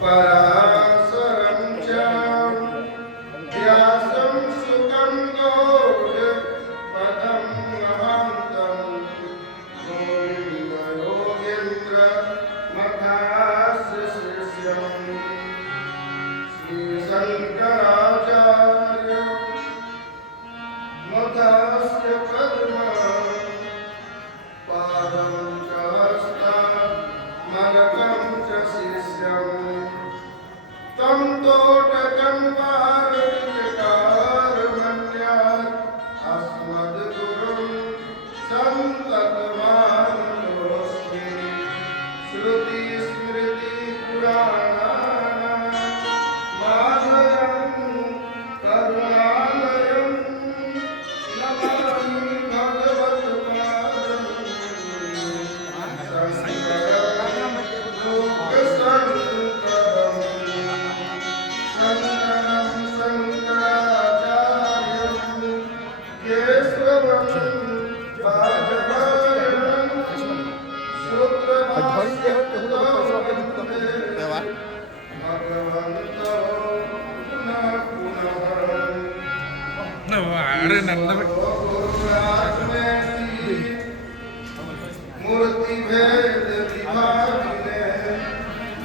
पराशरं च व्यासं सुखं गौडपदं महान्तं गोविन्दयोगीन्द्रमथास्य शिष्यम् श्रीशङ्कराचार्य मथास्य पद्मा पादं च हस्तामलकं च शिष्यम् तं तोटकं पारतिचकारमन्यात् अस्मद्गुरुं सन्ततमानतोऽस्मि श्रुतिस्मृतिपुराणानाम् माधवं करुणालयं नमामि भगवत्पादं शङ्करं लोकशङ्करम् शङ्करं शङ्कराचार्यं केशवं बादरायणं सुप्रभाष्यकृतो वन्दे भगवन्तो पुनः पुनः मूर्तिभेद विभागिने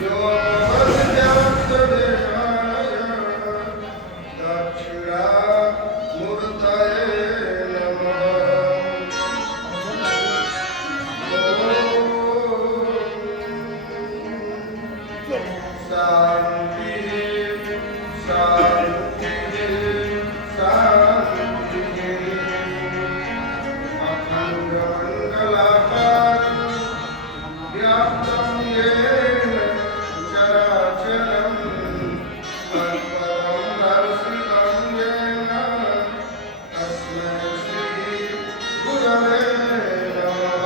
योगव्यासदेहाय दक्षिणामूर्तये नमः। शांति शांति शांति। अखण्डमण्डलाकारं व्याप्तं येन चराचरं तत्पदं दर्शितं येन तस्मै श्रीगुरवे नमः।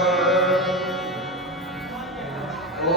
ॐ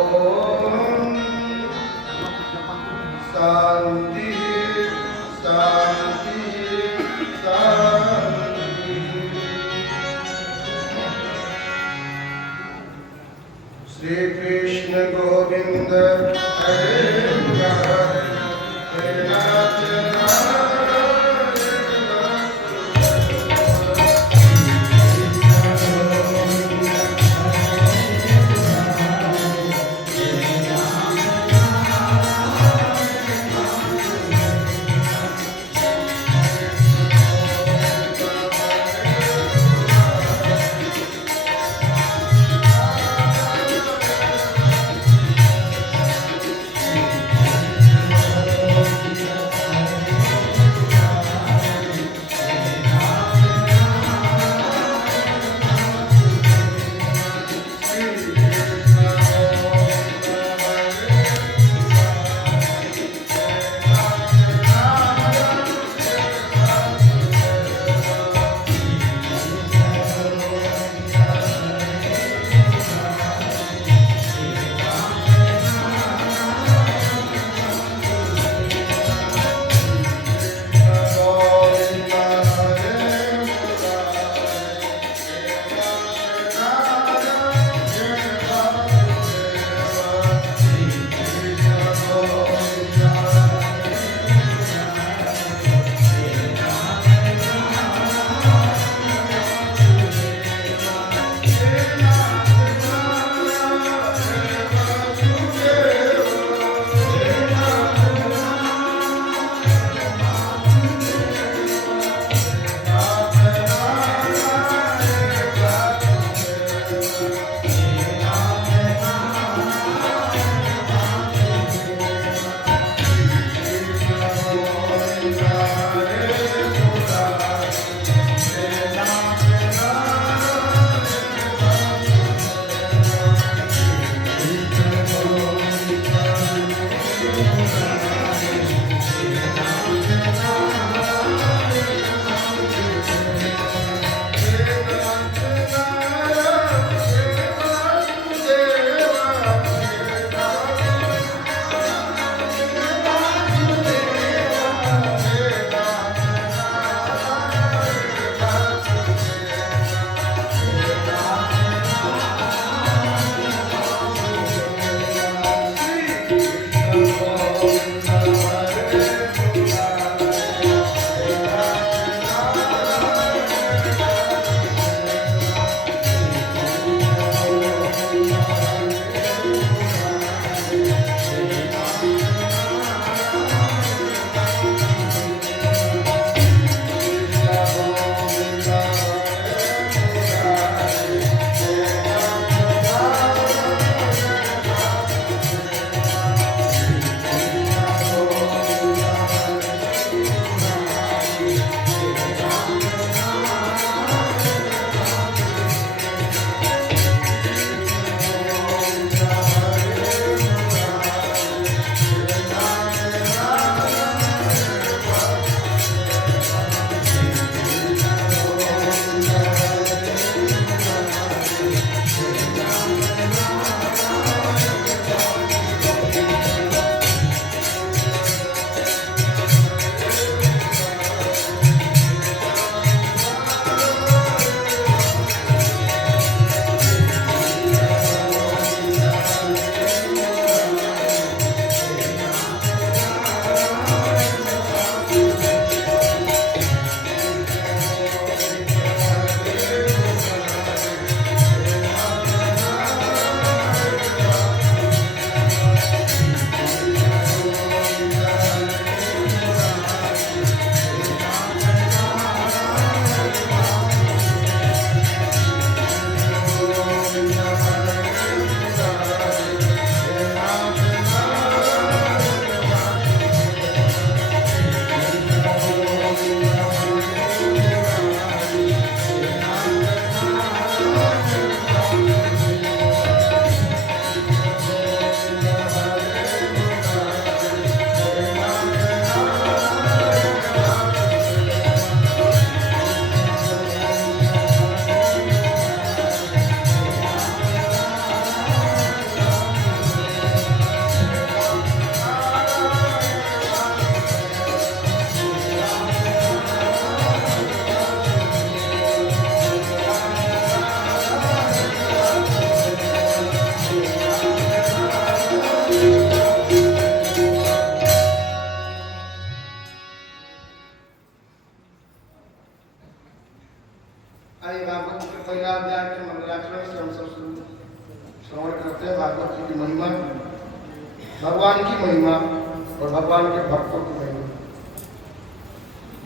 और भगवान के भक्तों की महिमा।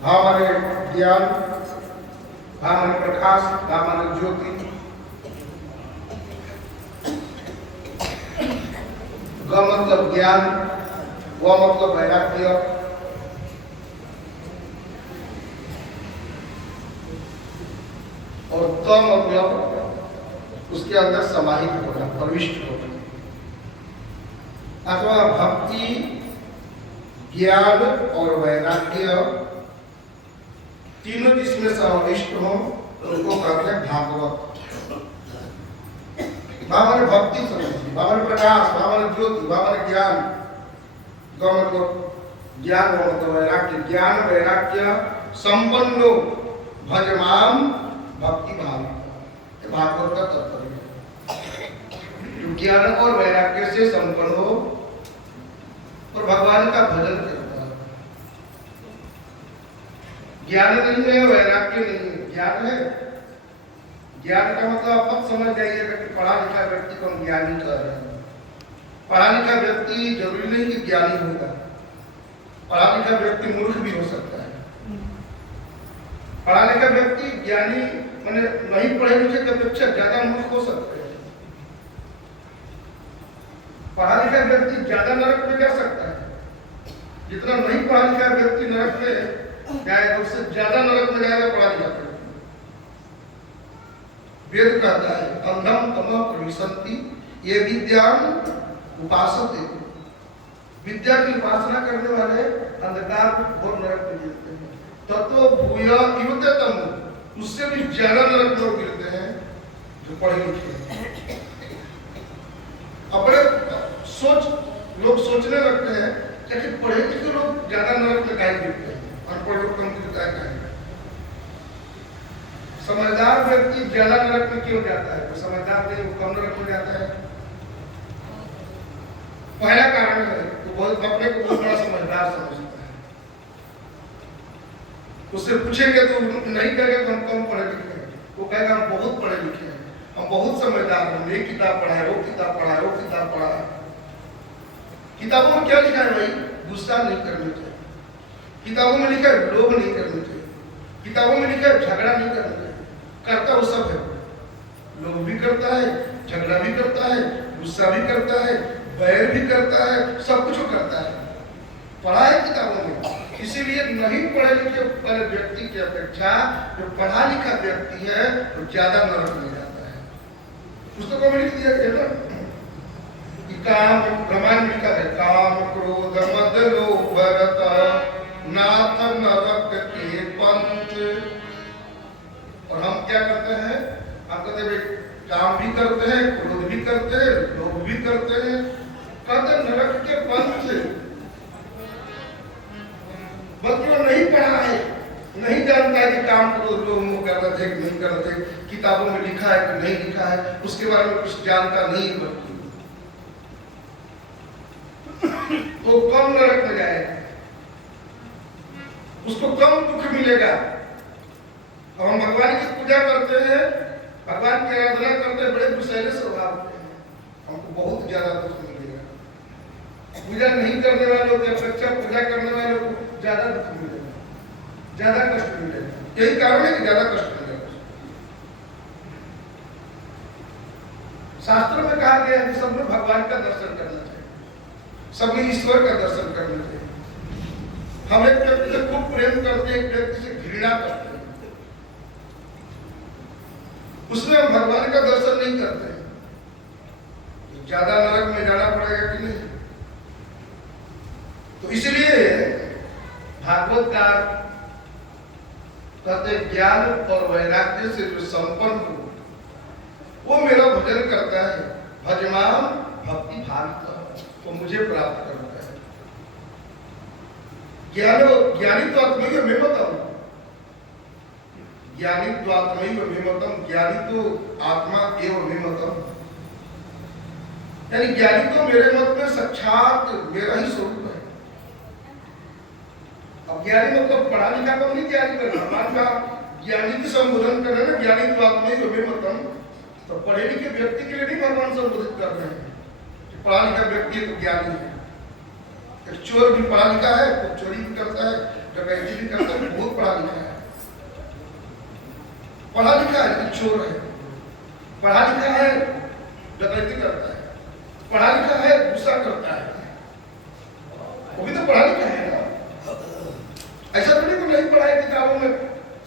भा माने ज्ञान, भा माने प्रकाश, भा माने ज्योति, ग मतलब ज्ञान, व मतलब वैराग्य, और त मतलब उसके अंदर समाहित होना, प्रविष्ट होना। अथवा भक्ति, ज्ञान और वैराग्य तीनों जिसमें समाविष्ट हो उनको कहते हैं भागवत। भाव भक्ति समझिए, भाव प्रकाश, भाव ज्योति, भाव ज्ञान, ग मतलब ज्ञान, व मतलब वैराग्य। ज्ञान वैराग्य संपन्नो भजमाम भक्ति भाव, भागवत का तात्पर्य है। ज्ञान और वैराग्य से संपन्न हो और भगवान का भजन करता है। ज्ञान नहीं है, वैराग्य नहीं है, ज्ञान है। ज्ञान का मतलब आप मत समझ जाइएगा कि पढ़ा लिखा व्यक्ति को हम ज्ञानी कह रहे हैं। पढ़ा लिखा व्यक्ति जरूरी नहीं कि ज्ञानी होगा, पढ़ा लिखा व्यक्ति मूर्ख भी हो सकता है। पढ़ा लिखा व्यक्ति ज्ञानी माने नहीं पढ़े लिखे की अपेक्षा ज्यादा मूर्ख हो सकते हैं। पढ़ा लिखा व्यक्ति ज्यादा नरक में जा सकता है, जितना नहीं पढ़ा लिखा व्यक्ति नरक में जाएगा उससे ज्यादा नरक में जाएगा पढ़ा लिखा व्यक्ति। वेद कहता है अंधम तमः प्रविशन्ति ये विद्याम उपासते, विद्या की उपासना करने वाले अंधकार घोर नरक में गिरते हैं। तत्व भूय युवतम, उससे भी ज्यादा नरक में गिरते हैं जो पढ़े लिखे हैं। अपने लोग सोचने लगते हैं कि पढ़े लिखे लोग ज्यादा नरक में काहे गिरते हैं, अनपढ़ लोग कम गिरता है। समझदार व्यक्ति ज्यादा नरक में क्यों जाता है? तो समझदार नहीं, वो कम नरक में जाता है। पहला कारण है वो बहुत अपने को बहुत बड़ा समझदार समझता है। उससे पूछेंगे तो नहीं कहेगा तो हम कम पढ़े लिखे हैं, वो कहेगा हम बहुत पढ़े लिखे हैं, हम बहुत समझदार हैं, ये किताब पढ़ा है, वो किताब पढ़ा है, वो किताब पढ़ा है। किताबों में क्या लिखा है भाई? गुस्सा नहीं करना चाहिए। किताबों में लिखा है लोभ नहीं करना चाहिए। किताबों में लिखा है झगड़ा नहीं करना चाहिए। करता वो सब है, लोभ भी करता है, झगड़ा भी करता है, गुस्सा भी करता है, बैर भी करता है, सब कुछ करता है। पढ़ा है किताबों में। इसीलिए नहीं पढ़े लिखे वाले व्यक्ति की अपेक्षा जो पढ़ा लिखा व्यक्ति है वो ज्यादा नरक में जाता है। पुस्तकों में लिख दिया गया ना कि काम, रामायण में लिखा है काम क्रोध मद लोभ रत नाथ नरक के पंथ। और हम क्या करते हैं? हम कहते हैं काम भी करते हैं, क्रोध भी करते हैं, लोभ भी करते हैं, कहते नरक के पंथ। बच्चों नहीं पढ़ा है, नहीं जानता है कि काम क्रोध लोभ कर रहे थे कि नहीं कर रहे थे, किताबों में लिखा है कि नहीं लिखा है, उसके बारे में कुछ जानता नहीं है बच्चों, तो कम नरक में जाएगा, उसको कम दुख मिलेगा। और हम भगवान की पूजा करते हैं, भगवान की आराधना करते हैं, बड़े गुस्सैले स्वभाव के हैं, हमको बहुत ज्यादा दुख मिलेगा। पूजा नहीं करने वालों की अपेक्षा पूजा करने वालों को ज्यादा दुख मिलेगा, ज्यादा कष्ट मिलेगा। यही कारण है कि ज्यादा कष्ट मिलेगा। शास्त्रों में कहा गया है कि सबने भगवान का दर्शन करना चाहिए, सबने ईश्वर का दर्शन करना चाहिए। हम एक व्यक्ति से खूब प्रेम करते हैं, एक व्यक्ति से घृणा करते हैं, उसमें हम भगवान का दर्शन नहीं करते हैं, तो ज्यादा नरक में जाना पड़ेगा कि नहीं? तो इसलिए भागवतकार कहते ज्ञान और वैराग्य से जो संपन्न हो वो मेरा भजन करता है, भजमान भक्ति भावित, तो मुझे प्राप्त करता है। ज्ञानी तो आत्मैव मे मतम्, ज्ञानी तो आत्मैव मे मतम्, ज्ञानी तो आत्मा एवं मे मतम्, यानी ज्ञानी तो मेरे मत में साक्षात मेरा ही स्वरूप है। अब ज्ञानी मतलब पढ़ा लिखा को नहीं ज्ञानी करना, मानना ज्ञानी की संबोधन कर रहे हैं, ज्ञानी तो आत्मैव मे मतम्, तो पढ़े लिखे व्यक्ति के लिए नहीं भगवान संबोधित कर रहे हैं कि पढ़ा लिखा व्यक्ति तो ज्ञानी है। एक चोर भी पढ़ा लिखा है, वो चोरी भी करता है, डकैती भी करता है, बहुत पढ़ा लिखा है, पढ़ा लिखा है लेकिन चोर है। पढ़ा लिखा है डकैती करता है, पढ़ा लिखा है गुस्सा करता है, वो भी तो पढ़ा लिखा है ना। ऐसा तो नहीं, नहीं पढ़ा है किताबों में,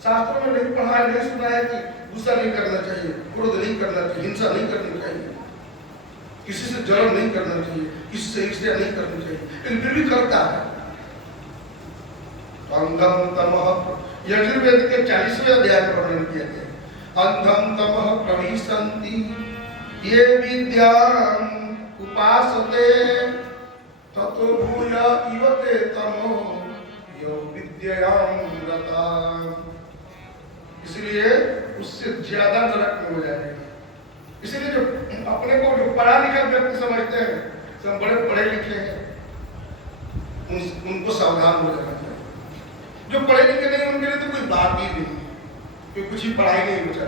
शास्त्रों में नहीं पढ़ा है, नहीं सुना है कि गुस्सा नहीं करना चाहिए, क्रोध नहीं करना चाहिए, हिंसा नहीं करनी चाहिए, किसी से जलन नहीं करना चाहिए, किसी से ईर्ष्या नहीं करनी चाहिए, लेकिन फिर भी करता है। अंधम तमः, यजुर्वेद के 40वें अध्याय में वर्णन किया गया, अंधम तमः प्रविशन्ति ये विद्यां उपासते ततो भूय इवते तमो यो विद्यायां रता। इसलिए उससे ज्यादा नरक में हो जाएगा। इसलिए जो अपने को जो पढ़ा लिखा व्यक्ति समझते हैं, सब बड़े पढ़े लिखे हैं, उनको सावधान हो जाना चाहिए। जो पढ़े लिखे नहीं उनके लिए तो कोई बात ही नहीं, क्योंकि कुछ ही पढ़ाई नहीं बचा।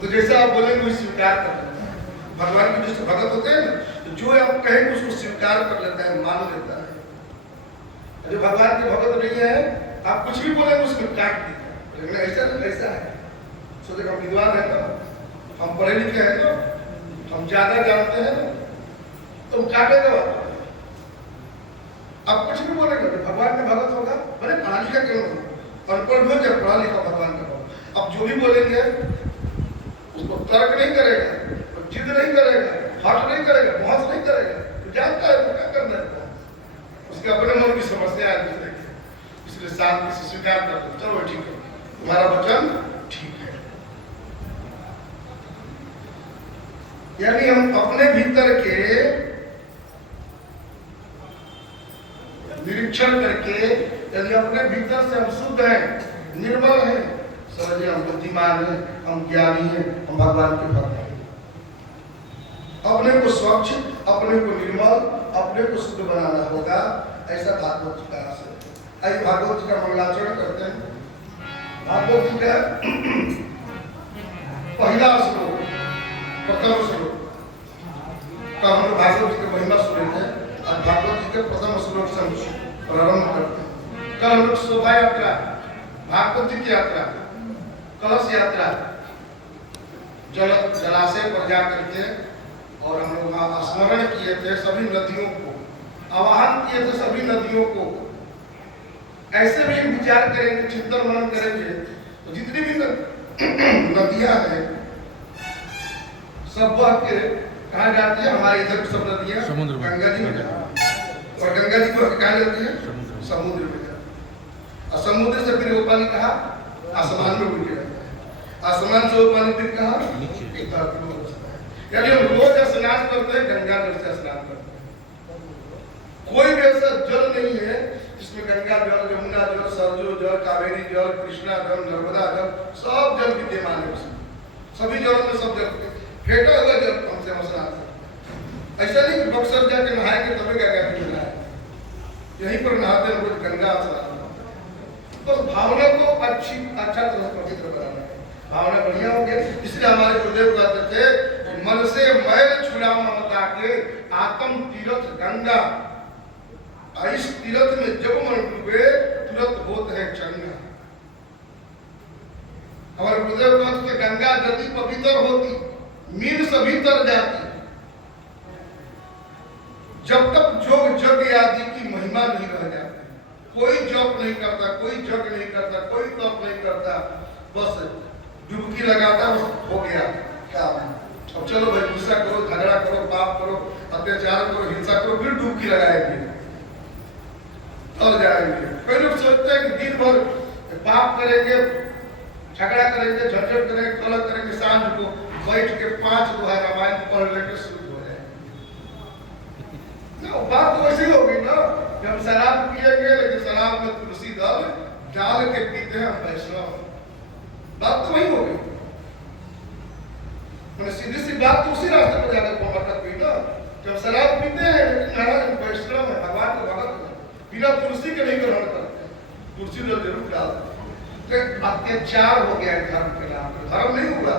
तो जैसे आप बोलेंगे वो स्वीकार कर लेता है। भगवान के जो भगत होते हैं ना, तो जो आप कहेंगे उसको स्वीकार कर लेता है, मान लेता है। जो भगवान के भगत नहीं है, आप कुछ भी बोलेंगे उसको काट देते हैं। लेकिन ऐसा है, सोचे हम विद्वान है तो, हम पढ़े लिखे हैं तो, हम ज्यादा जानते हैं तो काटेगा। अब कुछ भी बोलेंगे भगवान का भगत होगा, भले पढ़ा लिखा क्यों हो, अनपढ़ हो या पढ़ा लिखा भगवान का भगत। अब जो भी बोलेंगे उसको तर्क नहीं करेगा, जिद नहीं करेगा, हट नहीं करेगा, बहस नहीं करेगा, तो जानता है तो क्या करना है, उसके अपने मन की समस्या है दूसरे की, इसलिए शांति से स्वीकार कर दो, चलो ठीक है, तुम्हारा वचन ठीक है। यानी हम अपने भीतर के निरीक्षण करके, यदि अपने भीतर से हम शुद्ध हैं, निर्मल हैं, समझिए हम बुद्धिमान हैं, हम ज्ञानी हैं, हम भगवान के भक्त हैं। अपने को स्वच्छ, अपने को निर्मल, अपने को शुद्ध बनाना होगा, ऐसा भागवत जी का आशय है। आइए भागवत जी का मंगलाचरण करते हैं। भागवत जी का पहला श्लोक, प्रथम श्लोक का हम भागवत जी की महिमा सुने थे, और भागवत जी के प्रथम श्लोक से प्रारंभ करते हैं। कल हम लोग शोभा यात्रा, भागवत जी की यात्रा, कलश यात्रा, जलाशय पर जा करके और हम लोग स्मरण किए थे सभी नदियों को, आवाहन किए थे सभी नदियों को। ऐसे भी विचार करेंगे, चिंतन मनन करेंगे तो जितनी भी नदियां हैं सब बह के कहाँ जाती है, हमारे इधर सब नदियां गंगा जी में जाती है, और गंगा जी को कहाँ जाती है, समुद्र में जाती है, और समुद्र से फिर वो पानी कहा आसमान में उड़ जाता है, आसमान से वो पानी फिर कहा धरती में बसता है। यानी हम रोज स्नान करते हैं, गंगा जल से स्नान करते हैं। कोई भी ऐसा जल नहीं है जिसमें गंगा जल, यमुना जल, सरजू जल, कावेरी जल, कृष्णा जल, नर्मदा जल, सब जल विद्यमान है उसमें। सभी जल में सब जल फेंका हुआ जल हमसे हम स्नान करते हैं। ऐसा नहीं कि बक्सर जाके नहाएंगे तभी गंगा जी में नहाए, यहीं पर नहाते हैं रोज गंगा स्नान। तो भावना को अच्छा तरह से पवित्र बनाना है, भावना बढ़िया हो गया। इसलिए हमारे गुरुदेव कहते थे मन से मैल छुड़ा ममता के आत्म तीर्थ गंगा, इस तीर्थ में जब मन डूबे तुरंत होते हैं चंगा। हमारे गुरुदेव कहते थे गंगा यदि पवित्र होती मीन सभी तर जाती, जब तक जोग जग आदि की महिमा नहीं रह जाती। कोई जप नहीं करता, कोई जग नहीं करता, कोई तप नहीं करता, बस डुबकी लगाता हो गया काम। अब चलो भाई गुस्सा करो, झगड़ा करो, पाप करो, अत्याचार करो, हिंसा करो, फिर डुबकी लगाएंगे और जाएंगे। कई लोग सोचते हैं कि दिन भर पाप करेंगे, झगड़ा करेंगे, झंझट करेंगे, गलत करेंगे, सांझ को बैठ के 5 दोहा रामायण पढ़ लेके शुद्ध हो जाएंगे। बात तो वैसी होगी ना, हम शराब पिएंगे लेकिन शराब में तुलसी दल डाल के पीते हैं हम वैष्णव, बात तो वही होगी। मैंने सीधी सी बात तो उसी रास्ते पर जाकर पकड़ पी ना, जब शराब पीते हैं लेकिन महाराज वैष्णव है, भगवान के भगत है, बिना तुलसी के नहीं ग्रहण करते, तुलसी दल जरूर डालते। तो अत्याचार हो गया धर्म के नाम पर, धर्म नहीं हुआ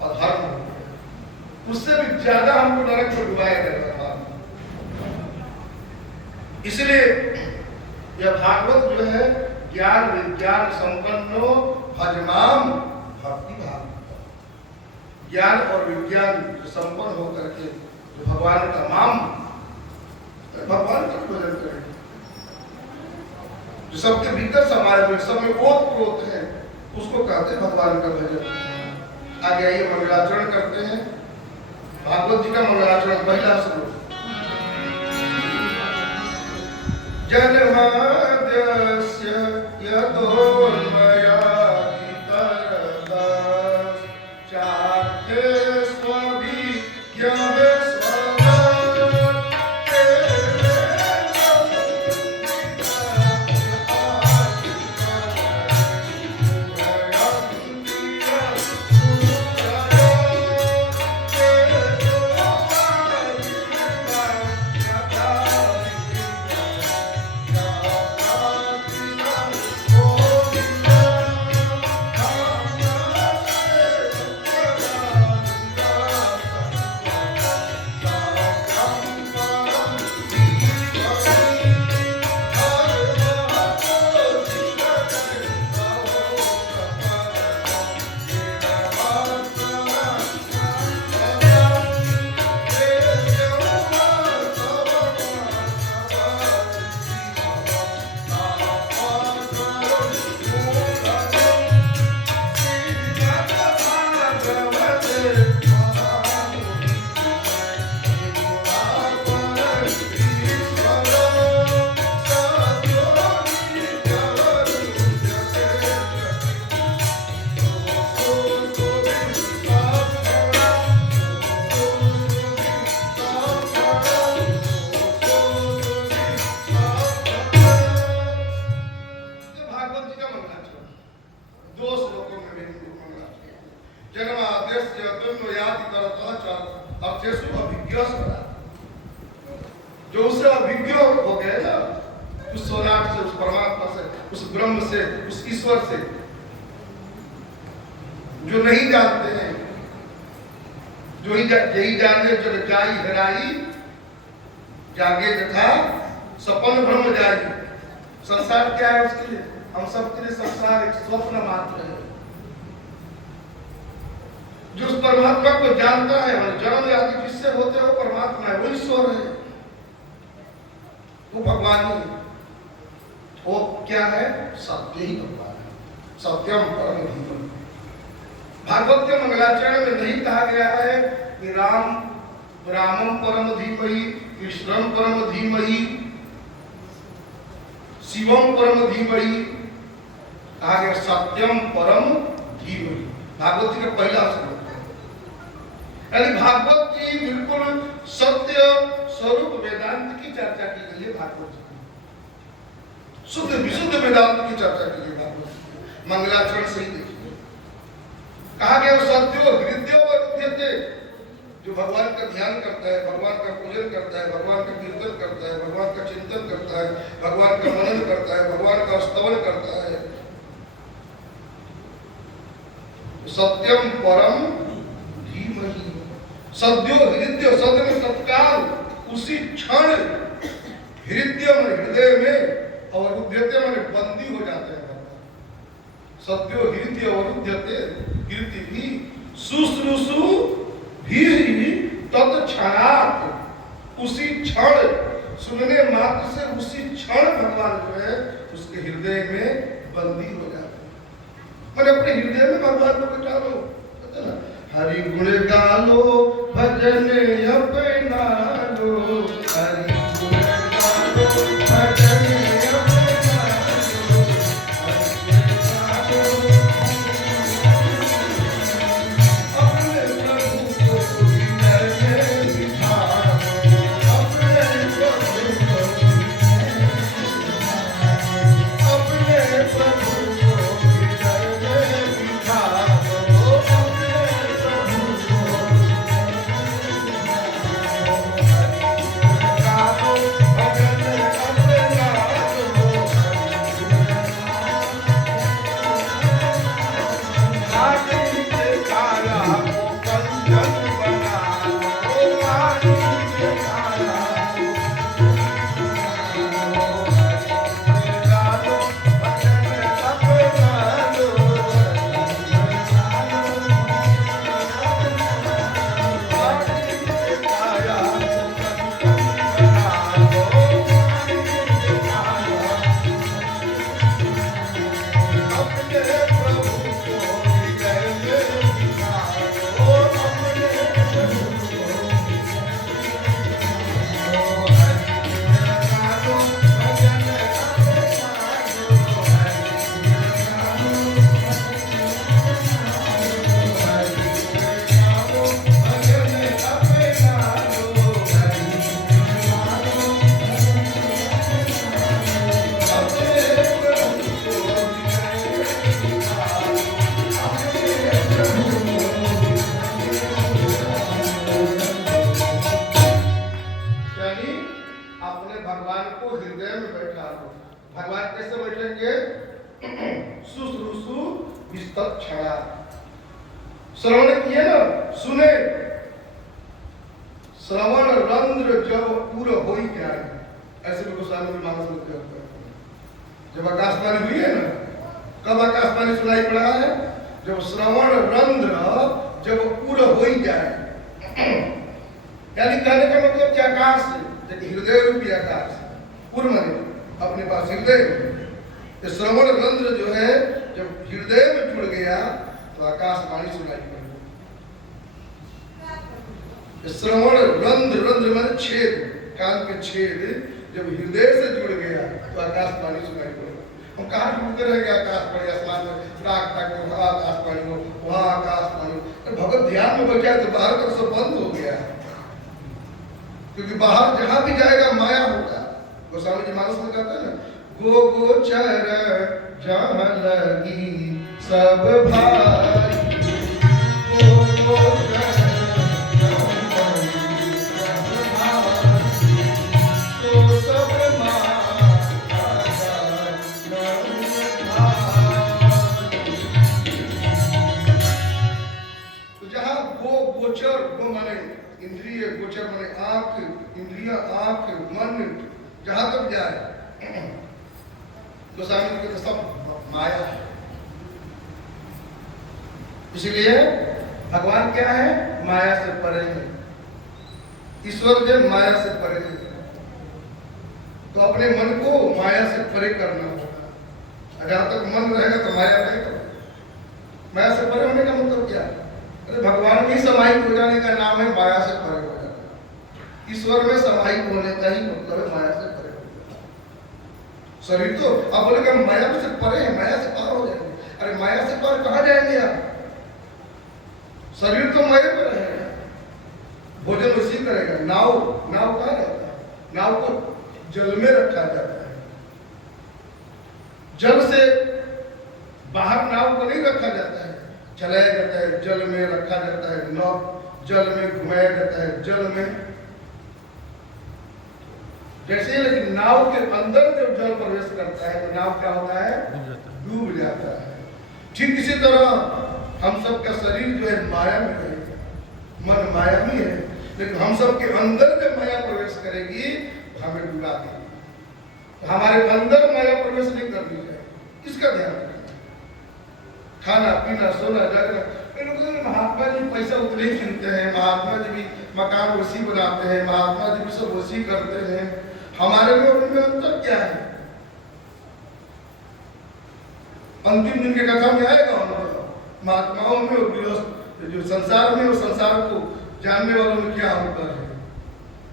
और धर्म हो गया। उससे भी ज्यादा हमको नरक को डुबाया गया था। इसलिए यह भागवत जो है ज्ञान विज्ञान संपन्नो भजमाम भक्ति भाव, ज्ञान और विज्ञान संपन्न होकर के जो भगवान का नाम, भगवान का भजन करें, जो सबके भीतर समाये हुए, सब में ओत प्रोत है, उसको कहते हैं भगवान का भजन। आगे आइए मंगलाचरण करते हैं। भागवत जी का मंगलाचरण पहला श्लोक। जन्माद्यस्य यतोन्मया वितरतः चार्थेष्वभिज्ञः जो उससे अभिज्ञ हो गए ना, उस सोनाट से, उस परमात्मा से, उस ब्रह्म से, उस ईश्वर से, जो नहीं जानते हैं, जो यही जाने जो जाई हराई जागे तथा सपन ब्रह्म जाई। संसार क्या है उसके लिए? हम सबके लिए संसार एक स्वप्न मात्र है। जो उस परमात्मा को जानता है, जन्म आदि जिससे होते हो परमात्मा है, वो ईश्वर है, वो भगवान ही। वो क्या है? सत्य ही भगवान है, सत्यम परम धीमहि। भागवत के मंगलाचरण में नहीं कहा गया है कि रामम परम धीमहि, कृष्णम परम धीमहि, शिवम परम धीमहि, कहा गया सत्यम परम धीमहि। भागवत जी का पहला श्लोक है। यानी भागवत जी बिल्कुल सत्य स्वरूप वेदांत की चर्चा की गई है। भागवत जी शुद्ध विशुद्ध वेदांत की चर्चा की गई भागवत। मंगलाचरण से ही देखिए, कहा गया सत्यो हृदय थे, जो भगवान का ध्यान करता है, भगवान का पूजन करता है, भगवान का कीर्तन करता है, भगवान का चिंतन करता है, भगवान का मनन करता है, भगवान का स्तवन करता है, सत्यम परम धीमहि। सद्यो हृदय, सद्य में तत्काल, उसी क्षण हृदय में, हृदय में, और उद्यते में बंदी हो जाते हैं। सद्यो हृदय और उद्यते कीर्ति भी सुश्रूषु भी तत्क्षणात्, उसी क्षण सुनने मात्र से उसी क्षण भगवान जो है उसके हृदय में बंदी हो जाते हैं। मैंने अपने हृदय में भगवान को बिठा लो, हरि गुण गालो भजन अपना लो, हरि गुण गालो भजन अपना लो, अपने प्रभु को हृदय में बिठा लो, अपने प्रभु को अपने प्रभु को हृदय में बिठा लो, अपने प्रभु को हृदय में बैठा लो। भगवान कैसे बैठेंगे? सुश्रूषु विस्तत छड़ा, श्रवण किए ना, सुने, श्रवण रंध्र जब पूरा हो ही क्या है, ऐसे भी गोस्वामी मानस में कहते हैं। जब आकाशवाणी हुई है ना, कब आकाशवाणी सुनाई पड़ा है? जब श्रवण रंध्र जब पूरा हो ही जाए, यानी कहने का मतलब कि आकाश से, हृदय रूपी आकाश पूर्ण अपने पास हृदय, श्रवण रंध्र जो है जब हृदय में जुड़ गया तो आकाशवाणी सुनाई पड़ी। श्रवण रंध्र, रंध्र माने छेद, कान के छेद, जब हृदय से जुड़ गया तो आकाशवाणी सुनाई पड़ी। हम कहाँ ढूंढते रहेंगे आकाशवाणी, आसमान में राग तक वहाँ आकाशवाणी हो, वहाँ आकाशवाणी। भगवत ध्यान में बैठा तो बाहर तक सब बंद हो गया, क्योंकि बाहर जहां भी जाएगा माया होगा। गोस्वामी जी मानस में कहते हैं ना, गो गोचर जहाँ लगी सब भाई, गो गोचर गोचर, गो माने इंद्रिय, गोचर माने आंख, इंद्रिय, आंख, मन जहां तक जाए, गोस्वामी जी के तो सब माया है। इसलिए भगवान क्या है? माया से परे है। ईश्वर जो माया से परे है, तो अपने मन को माया से परे करना होगा। जहां तक मन रहेगा तो माया रहेगा। माया से परे होने का मतलब क्या है? भगवान में समाहित हो जाने का नाम है माया से परे हो जाना। ईश्वर में समाहित होने का ही मतलब है माया से परे हो जाना। शरीर तो आप बोलेगा माया से परे है, माया से पार हो जाएंगे। अरे माया से पार कहाँ जाएंगे आप? शरीर तो माया पर है, भोजन उसी करेगा। नाव, नाव कहाँ रहता है? नाव को जल में रखा जाता है, जल से बाहर नाव को नहीं रखा जाता है, चलाया जाता है, जल में रखा जाता है, नाव जल में घुमाया जाता है, जल में जैसे। लेकिन नाव के अंदर जब जल प्रवेश करता है तो नाव क्या होता है? डूब जाता है। ठीक इसी तरह हम सब का शरीर जो है माया में रहेगा, मन माया में है, लेकिन हम सब के अंदर जब माया प्रवेश करेगी हमें डुबा देगी। हमारे अंदर माया प्रवेश नहीं करनी चाहिए, इसका ध्यान रखना। खाना पीना सोना जागना, महात्मा जी पैसा उतने ही खिलते हैं, महात्मा जी भी मकान उसी बनाते हैं, महात्मा जी भी सब उसी करते हैं। हमारे में और उनमें अंतर क्या है? अंतिम दिन के कथा में आएगा महात्माओं में और गृहस्थ जो संसार में और संसार को जानने वालों में क्या अंतर है।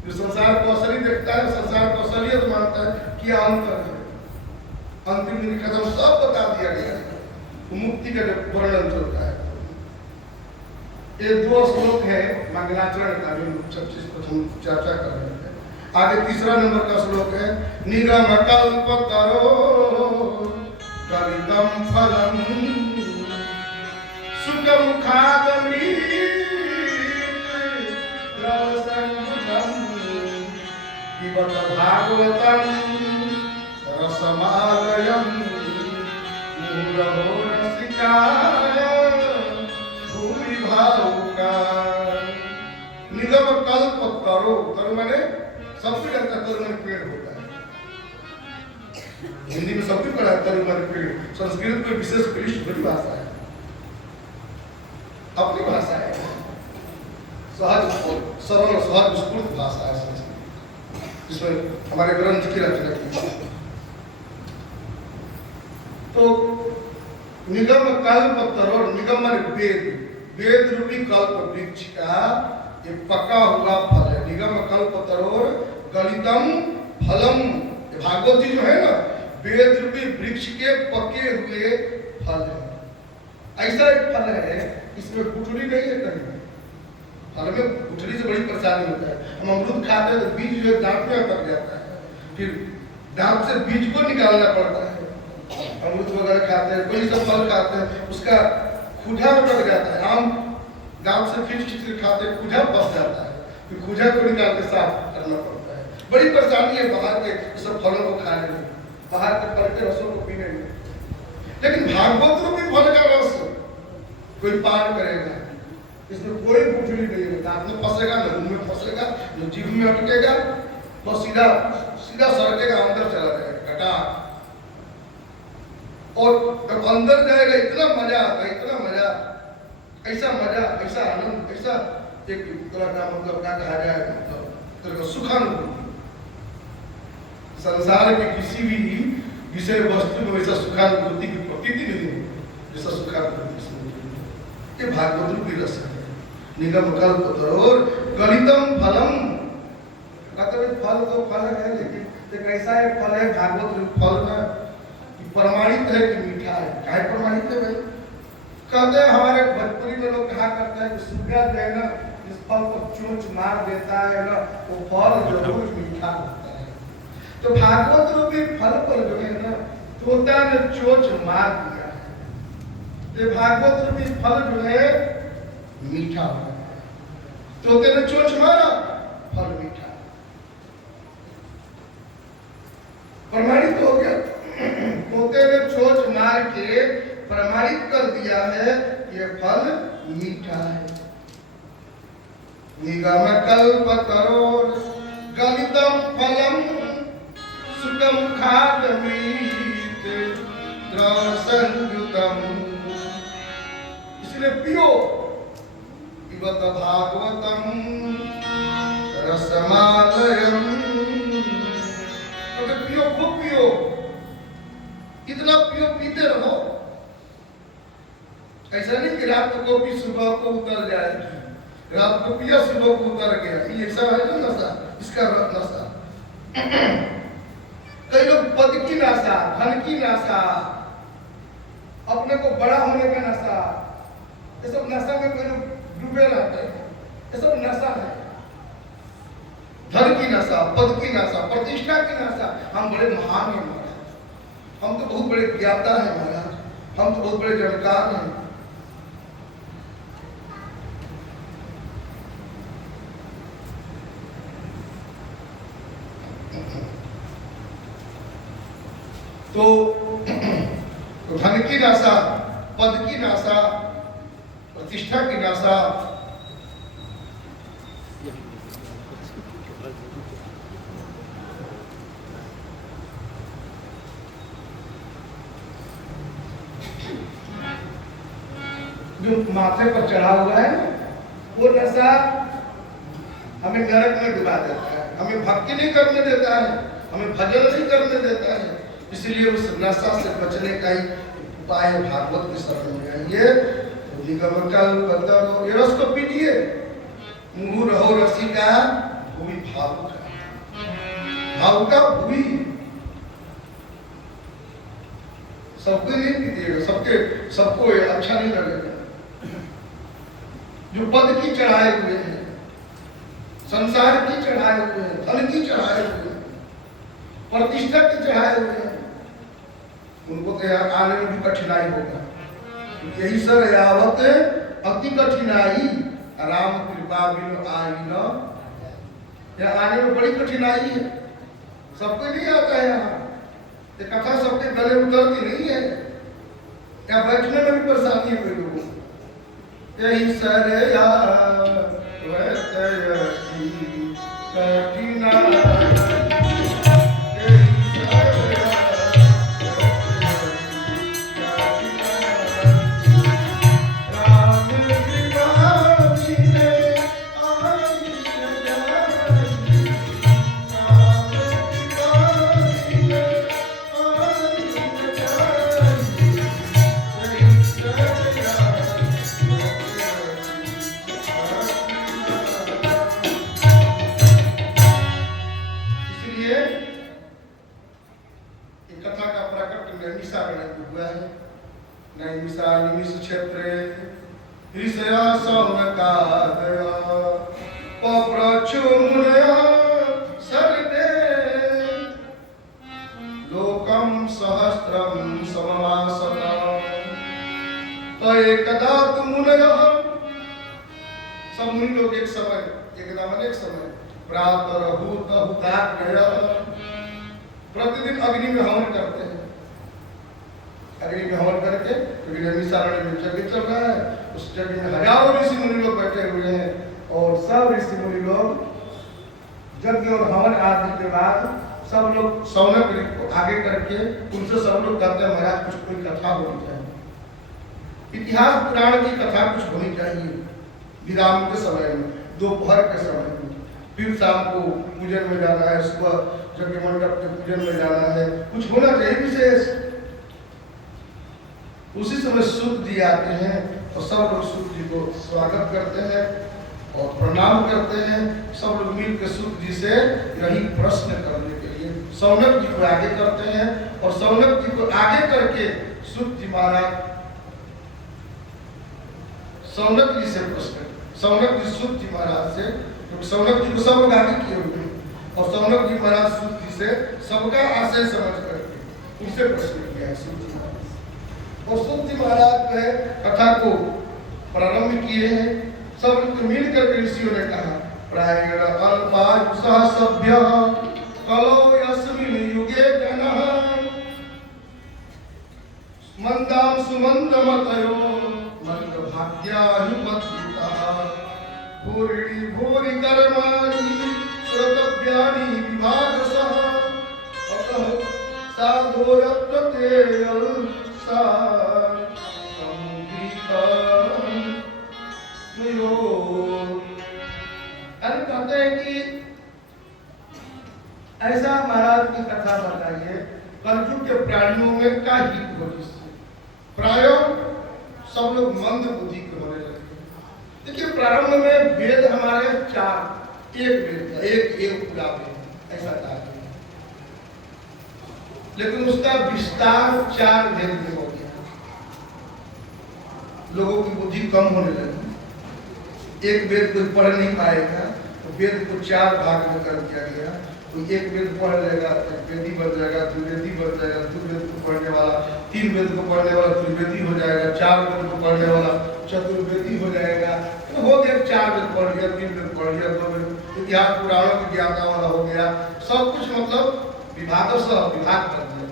जो संसार को असली देखता है, संसार को असलियत मानता है, क्या अंतर है? अंतिम दिन की कथा में सब बता दिया गया है। मुक्ति का जब वर्णन चलता है, ये दो श्लोक है मंगलाचरण का, जो 26 को हम चर्चा कर रहे हैं। आगे तीसरा नंबर का श्लोक है, निगम कल्पतरो कलितम फलम सुखमुखादमी रसंगम पिबत भागवतम रसमालयम मुहुरहो रसिकाय भूमि भावुका। निगम कल्पतरो, तरो माने सबसे ज्यादा तरो माने पेड़ होता है। हिंदी में सब कुछ पढ़ा है, तरो माने पेड़। संस्कृत में विशेष बड़ी भाषा है, अपनी भाषा है, सहज सरल सहज स्फूर्त भाषा है संस्कृत, जिसमें हमारे ग्रंथ की रचना की। तो निगम कल्पतरो, निगम माने वेद, वेद रूपी कल्प वृक्ष का ये पका हुआ फल है। निगम कल्पतरो गलितम फलम, भागवत जी जो है ना, वेद रूपी वृक्ष के पके हुए फल है। ऐसा एक फल है, इसमें गुठली नहीं है कहीं। फल में गुठली से बड़ी परेशानी होता है। हम अमरूद खाते हैं तो बीज जो दांत में अटक जाता है, फिर दांत से बीज को निकालना पड़ता है। अमरूद वगैरह खाते हैं, कोई सब फल खाते हैं, उसका खुजा अटक जाता है। आम दांत से खींच खींच के खाते हैं, खुजा फंस जाता है, फिर खुजा को निकाल के साफ करना पड़ता है। बड़ी परेशानी है बाहर के सब फलों को खाने में, बाहर के फल के रसों को पीने में। लेकिन भागवत रूपी फल का रस कोई पान करेगा, इसमें कोई गुठली नहीं है, दांत में फंसेगा, न मुंह में फंसेगा, न जीभ में अटकेगा, बस सीधा सीधा सड़केगा, अंदर चला जाएगा घटा। और जब अंदर जाएगा इतना मजा आता है, इतना मजा, ऐसा मजा, ऐसा आनंद, ऐसा एक तरह का मतलब क्या कहा जाए, मतलब तरह का सुखानुभूति। संसार के किसी भी विषय वस्तु में वैसा सुखानुभूति की प्रतीति नहीं हो जैसा सुखानुभूति। ये भागवत रूपी रस है। निगम कल्प तरोर गलितम फलम, मतलब फल तो फल है, लेकिन एक ऐसा एक फल है भागवत रूपी फल में प्रमाणित है कि मीठा है। क्या प्रमाणित है भाई? कहते हैं हमारे भोजपुरी में लोग कहा करते हैं कि सूर्य जो है ना, इस फल को चोंच मार देता है ना, वो फल जरूर मीठा होता है। तो भागवत रूपी फल पर जो है ना, तोता ने चोंच मार दिया है। तो भागवत रूपी फल जो है मीठा होता है। तोते ने चोंच मारा, फल मीठा, प्रमाणित हो गया। तोते ने चोंच मार के प्रमाणित कर दिया है ये फल मीठा है। निगम कल्प तरोर गलितम फलम सुखम खादमीत द्रवसंयुतम। इसलिए पियो, पिबत भागवतम रसमालयम। तो पियो, खूब पियो, इतना पियो, पीते रहो। ऐसा नहीं कि रात को भी सुबह को उतर जाएगी, रात को पिया सुबह को उतर गया, ये ऐसा है ना नशा, इसका नशा। कई लोग पद की नशा, धन की नशा, अपने को बड़ा होने का नशा, ये सब नशा में कोई लोग डूबे रहते हैं। ये सब नशा है, धन की नशा, पद की नशा, प्रतिष्ठा की नशा। हम बड़े महान हैं महाराज, हम तो बहुत बड़े ज्ञाता हैं महाराज, हम तो बहुत बड़े जानकार हैं। तो धन की नाशा, पद की नाशा, प्रतिष्ठा की नाशा, जो माथे पर चढ़ा हुआ है वो नशा हमें नरक में डुबा देता है, हमें भक्ति नहीं करने देता है, हमें भजन नहीं करने देता है। इसलिए उस नशा से बचने का ही उपाय भागवत की शरण में आइए। निगम कल्प तरोर, ये रस को पीजिए। मुँह रहो रसिका भूमि भावुका, भावुका भूमि। सबको नहीं पीजिएगा, सबको अच्छा नहीं लगेगा। जो पद की चढ़ाए हुए हैं, संसार की चढ़ाए हुए हैं, धन की चढ़ाए हुए हैं, प्रतिष्ठा की चढ़ाए हुए हैं, उनको तो यार आने में भी कठिनाई होगा। यही सर यावत अति कठिनाई राम कृपा बिन आई न। यह आने में बड़ी कठिनाई है, सबको नहीं आता है। यहाँ ये कथा सबके गले उतरती नहीं है, या बैठने में भी परेशानी है कोई लोगों को। यही सर यावत कठिनाई सब मुनि लोग एक समय, एकदम अनेक समय प्रातरहूत हुताग्रय, प्रतिदिन अग्नि में हवन करते हैं। अग्नि में हवन करके क्योंकि नैमिषारण्य में यज्ञ चल रहा है, उस यज्ञ में हजारों ऋषि मुनि लोग बैठे हुए हैं और सब ऋषि मुनि लोग यज्ञ और हवन आदि के बाद सब लोग सौनक ऋषि को आगे करके उनसे सब लोग कहते हैं महाराज कुछ कोई कथा होनी चाहिए, इतिहास पुराण की कथा कुछ होनी चाहिए विराम के समय में, दोपहर के समय में, फिर शाम को पूजन में जाना है, सुबह यज्ञ मंडप के पूजन में जाना है, कुछ होना चाहिए विशेष। उसी समय सूत जी आते हैं और सब लोग सूत जी को स्वागत करते हैं और प्रणाम करते हैं। सब लोग मिलकर सूत जी से यही प्रश्न करने के लिए सौनक जी को आगे करते हैं और सौनक जी को आगे करके सूत जी महाराज सौनक जी से प्रश्न, सौनक जी सूत जी महाराज से, क्योंकि सौनक जी को सब लोग आगे किए हुए हैं और सौनक जी महाराज सूत जी से सबका आशय समझ करके उनसे प्रश्न किया है सूत जी महाराज। और सूत जी महाराज जो है कथा को प्रारंभ किए हैं। सब मिलकर ऋषियों ने कहा प्रायण अल्पायुषः सभ्यः कलो यस्मिन् युगे जनः मंदां सुमन्दमतयो मंदभाग्यानुपत्तितः भूरि भूरि कर्माणि श्रोतव्यानि विभागशः अतः साधो यत्र ते कहते हैं कि ऐसा महाराज की कथा बताइए कलयुग के प्राणियों में क्या हित हो, जिससे प्राय सब लोग मंद बुद्धि के होने लगे। देखिए प्रारंभ में वेद हमारे चार, एक वेद था, एक पूरा वेद ऐसा था, लेकिन उसका विस्तार चार वेद में हो गया, लोगों की बुद्धि कम होने लगी। एक वेद कोई पढ़ नहीं पाएगा तो वेद को चार भाग में कर दिया गया। तो एक वेद पढ़ लेगा वेदी बन जाएगा, द्विवेदी बन जाएगा, द्विवेद को पढ़ने वाला, तीन वेद को पढ़ने वाला त्रिवेदी हो जाएगा, चार वेद को पढ़ने वाला चतुर्वेदी हो जाएगा। तो हो गया चार वेद पढ़ लिया, तीन वेद पढ़ लिया, दो वेद इतिहास पुराणों की ज्ञाता वाला हो गया, सब कुछ मतलब विभागों से विभाग कर दिया।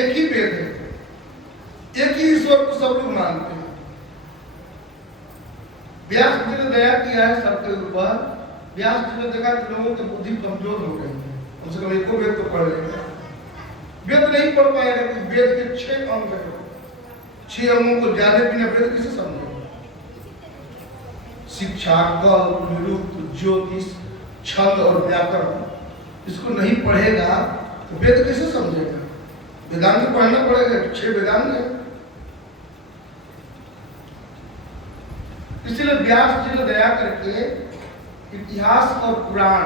एक ही वेद है, एक ही ईश्वर को सब लोग मानते हैं। व्यास जी ने दया किया है सबके ऊपर। व्यास जी ने देखा कि लोगों की बुद्धि कमजोर हो गई है, उनसे कहा एको वेद तो पढ़ लेंगे। वेद नहीं पढ़ पाएगा कि वेद के 6 अंग है, 6 अंगों को जाने बिना वेद किसे समझेगा? शिक्षा, कल्प, निरुक्त, ज्योतिष, छंद और व्याकरण, इसको नहीं पढ़ेगा तो वेद कैसे समझेगा? वेदांत पढ़ना पड़ेगा, 6 वेदांत है। इसलिए व्यास जी ने दया करके इतिहास और पुराण,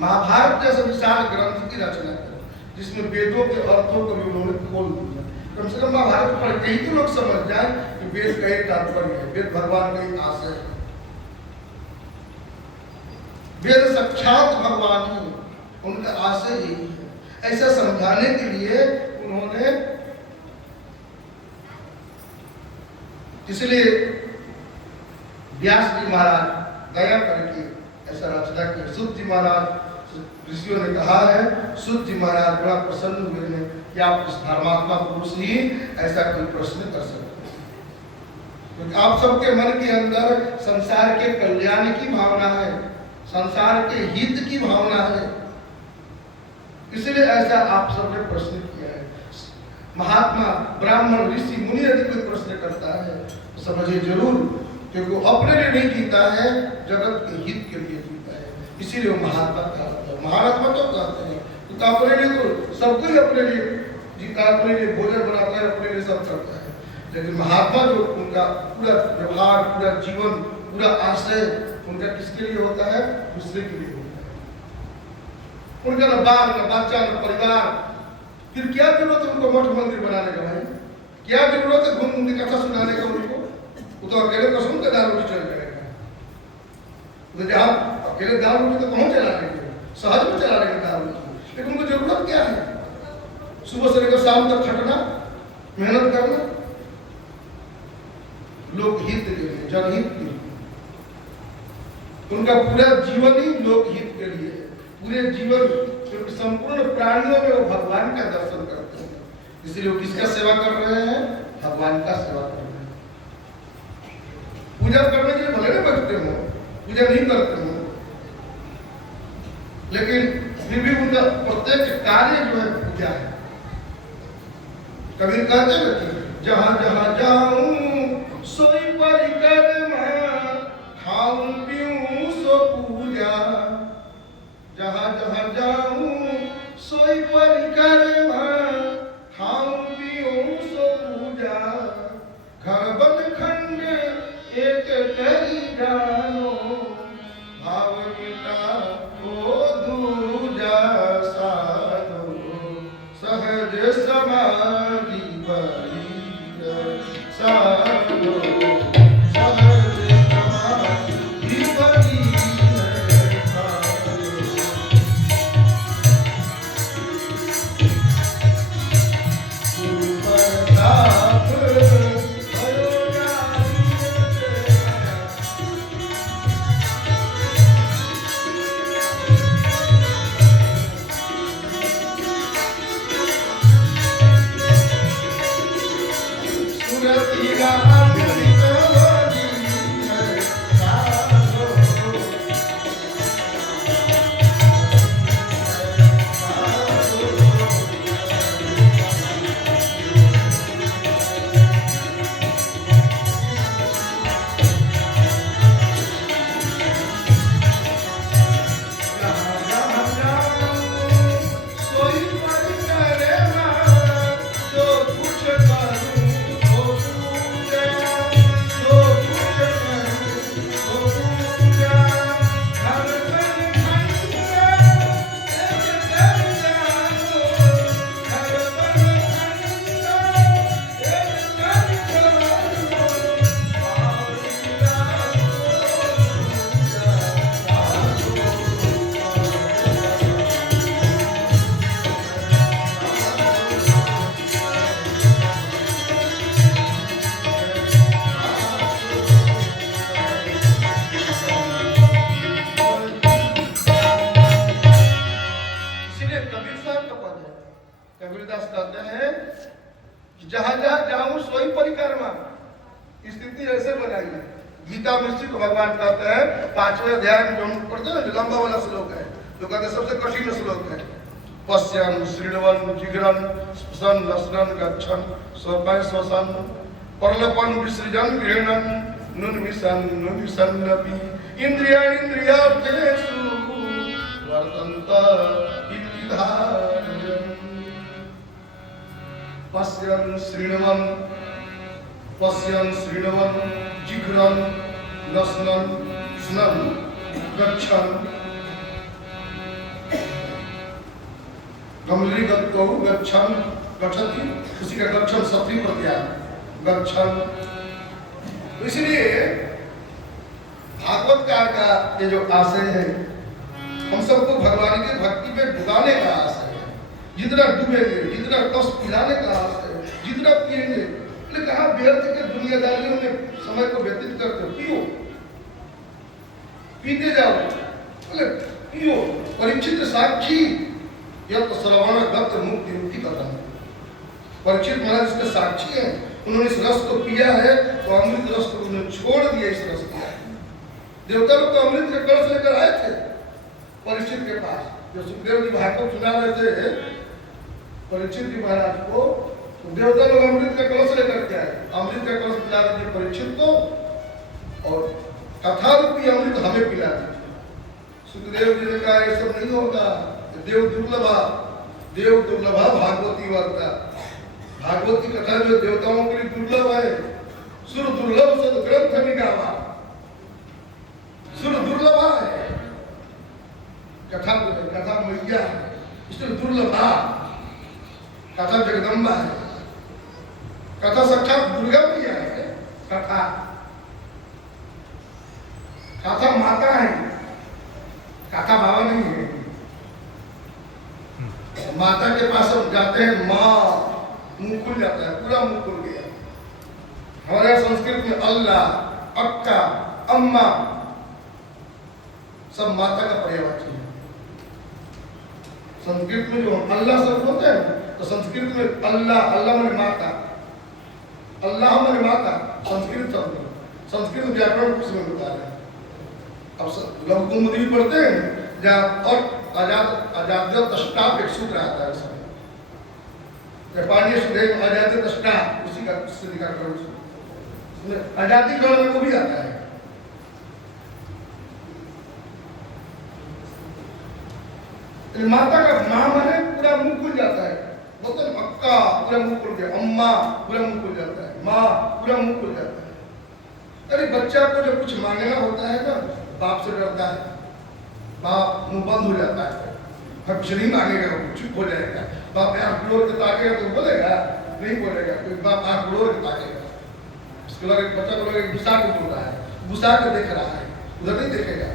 महाभारत जैसे विशाल ग्रंथ की रचना की, जिसमें वेदों के अर्थों को भी उन्होंने खोल दिया। कम से कम महाभारत पढ़ के ही तो लोग समझ जाए कि वेद का एक तात्पर्य है, वेद भगवान का एक आशय है, वेद साक्षात भगवान है, उनका आशय यही है। ऐसा समझाने के लिए उन्होंने, इसलिए व्यास जी महाराज दया करके ऐसा रचना किया। सूत जी महाराज, ऋषियों ने कहा है, सूत जी महाराज बड़ा प्रसन्न हुए हैं कि आप इस धर्मात्मा पुरुष ही ऐसा कोई प्रश्न कर सकते हैं, क्योंकि आप सबके मन के अंदर संसार के कल्याण की भावना है, संसार के हित की भावना है, इसलिए ऐसा आप सबने प्रश्न किया है। महात्मा, ब्राह्मण, ऋषि, मुनि यदि कोई प्रश्न करता है तो समझिए जरूर, क्योंकि वो अपने लिए नहीं जीता है, जगत के हित के लिए जीता है, इसीलिए वो महात्मा कहलाता है। महात्मा तो कहते हैं तो अपने लिए तो सब कुछ अपने लिए जीता, अपने लिए भोजन बनाता है, अपने लिए सब करता है, लेकिन महात्मा जो उनका पूरा व्यवहार, पूरा जीवन, पूरा आशय उनका किसके लिए होता है? दूसरे के लिए होता है। उनका न बाल, न बच्चा, न परिवार, फिर क्या जरूरत है उनको मठ मंदिर बनाने का? भाई क्या जरूरत है घूम घूम के कथा सुनाने का उनको? वो तो अकेले कसम का दाल रोटी चल जाएगा, तो जहाँ अकेले दाल रोटी तो कौन चला लेंगे? सहज में चला लेंगे दाल रोटी, लेकिन उनको जरूरत क्या है? सुबह से लेकर शाम तक खटना, मेहनत करना, लोकहित के लिए, जनहित के लिए। उनका पूरा जीवन ही लोकहित के जीवन क्योंकि संपूर्ण प्राणियों में वो भगवान का दर्शन करते हैं, इसलिए वो किसका सेवा कर रहे हैं? भगवान का सेवा कर रहे हैं। पूजा करने के लिए भले न बैठते हो, पूजा नहीं करते हो, लेकिन फिर भी उनका प्रत्येक कार्य जो है पूजा है। कबीर कहते हैं कि जहां जहां जाऊं सोई परिक्रमा, खाऊं पीऊं सो पूजा। जहां जहां जाऊं सोई परिक्रमा, खाऊं पीऊं सो पूजा। घर बन खंड एक करी जानो, भाव मिटा ओ दूजा साधो। सहज समाधि बलिया साधो, सहज समाधि बलिया साधो। गुरु प्रताप भयो कबीरदास कहते हैं कि जहां जहां जाऊं सोई परिक्रमा, स्थिति ऐसे बनाइए। गीता में को भगवान कहते हैं 5वें अध्याय में जो हम पढ़ते हैं, जो लंबा वाला श्लोक है, जो कहते हैं सबसे कठिन श्लोक है। पश्यन् श्रृण्वन् जिघ्रन् स्पृशन् लसरन् गच्छन् स्वपय श्वसन् परलपन् विसृजन् गृह्णन् नुन्मिषन्नपि इन्द्रियाणीन्द्रियार्थेषु वर्तन्त इति धारयन्। पश्यन् शृण्वन् जिघ्रन् लसरन् स्नन् गच्छन् गम्भीरगतो गच्छन् गच्छति, उसी का गच्छन् सत्री प्रत्याय गच्छन्। इसलिए भागवत का ये जो आशय है, हम सबको भगवान की भक्ति में डुबाने का आशय है। जितना डूबेंगे, जितना कष्ट पिलाने का आशय है, जितना पिएंगे, बोले कहाँ व्यर्थ के दुनियादारियों में समय को व्यतीत करते हो, पियो, पीते जाओ, बोले पियो। परीक्षित साक्षी यह तो सर्वाना दत्त मुक्ति मुक्ति करता है। परीक्षित महाराज इसके साक्षी है, उन्होंने इस रस को पिया है तो अमृत रस को उन्होंने छोड़ दिया, इस रस को। देवता लोग तो अमृत के कलश लेकर आए थे परीक्षित के पास, जो सुखदेव जी भागवत सुना रहे थे परीक्षित जी महाराज को, तो देवता लोग अमृत का कलश लेकर के आए। अमृत का कलश पिला दीजिए परीक्षित को, और कथा रूपी अमृत हमें पिला दीजिए। सुखदेव जी ने कहा ये सब नहीं होगा, देव दुर्लभा भागवती वार्ता। भागवती कथा जो देवताओं के लिए दुर्लभ है, सुर दुर्लभ सद ग्रंथ निगावा, सुर दुर्लभ है, कथा मैया है, इसलिए दुर्लभा। कथा जगदम्बा है, कथा साक्षात दुर्गा मैया है। कथा माता है, कथा बाबा नहीं है। माता के पास हम जाते हैं, माँ, मुंह खुल जाता है, पूरा मुंह खुल गया। हमारे संस्कृत में अल्लाह, अक्का, अम्मा सब माता का पर्यायवाची है। संस्कृत में जो अल्लाह शब्द होते हैं तो संस्कृत में अल्लाह, अल्लाह माने माता, अल्लाह माने माता, संस्कृत शब्द, संस्कृत व्याकरण उसमें बता रहे हैं। अब लघु कुमुदी पढ़ते हैं जहाँ और आजाद्य तष्टा एक सूत्र आता है उसमें, पांड्य सुदेव आजाद्य तष्टा, उसी का उससे निकाल कर उसमें आजादी करण में वो भी आता है। माता का माँ माने पूरा मुंह खुल जाता है, बोलते हैं अक्का पूरा मुंह खुल गया, अम्मा पूरा मुंह खुल जाता है, माँ पूरा मुंह खुल जाता है। अरे बच्चा को जब कुछ मांगना होता है ना, बाप से डरता है, बाप मुंह बंद हो जाता है, अब कुछ नहीं मांगेगा, वो चुप हो जाएगा। बाप आँख फ्लोर के ताकेगा तो बोलेगा, नहीं बोलेगा, कोई बाप आँख फ्लोर के ताकेगा, उसके लगे बच्चा को लगे गुस्सा के बोल रहा है, गुस्सा के देख रहा है, उधर नहीं देखेगा।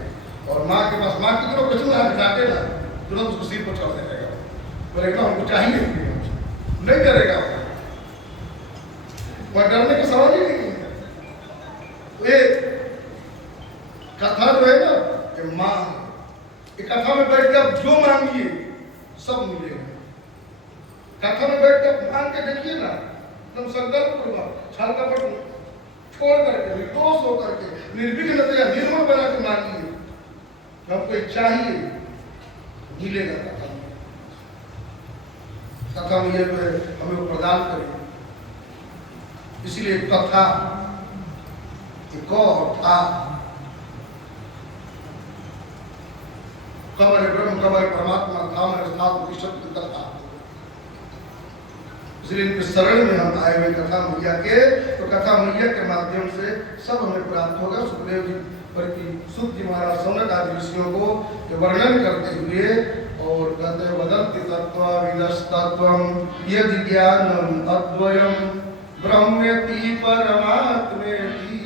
और माँ के पास, माँ की तरफ कुछ ना डांटे ना, तुरंत उसको सिर पर चढ़ देगा, बोलेगा हमको चाहिए, नहीं करेगा, वह डरने का सवाल ही नहीं है। तो ये कथा जो है ना, ये माँ, ये कथा में बैठ के आप जो मांगिए सब मिलेगा। कथा में बैठ के मांग के देखिए ना, एकदम संकल्प पूर्वक छल कपट छोड़ करके, निर्दोष होकर के, निर्विघ्नता निर्मल बना के मांगिए, हमको चाहिए मिलेगा। कथा में ये हमें प्रदान करें, इसलिए कथा एक और था, कमर ब्रह्म कमर परमात्मा कामर स्थान शब्द कथा, इसलिए इनके शरण में हम आए हुए कथा मैया के, तो कथा मैया के माध्यम से सब हमें प्राप्त होगा। सुखदेव जी पर की सुख जी महाराज सौनक आदि ऋषियों को वर्णन करते हुए और कहते हैं वदन्ति तत्व विदस्तत्वम यदि ज्ञानम अद्वयम ब्रह्मेति परमात्मेति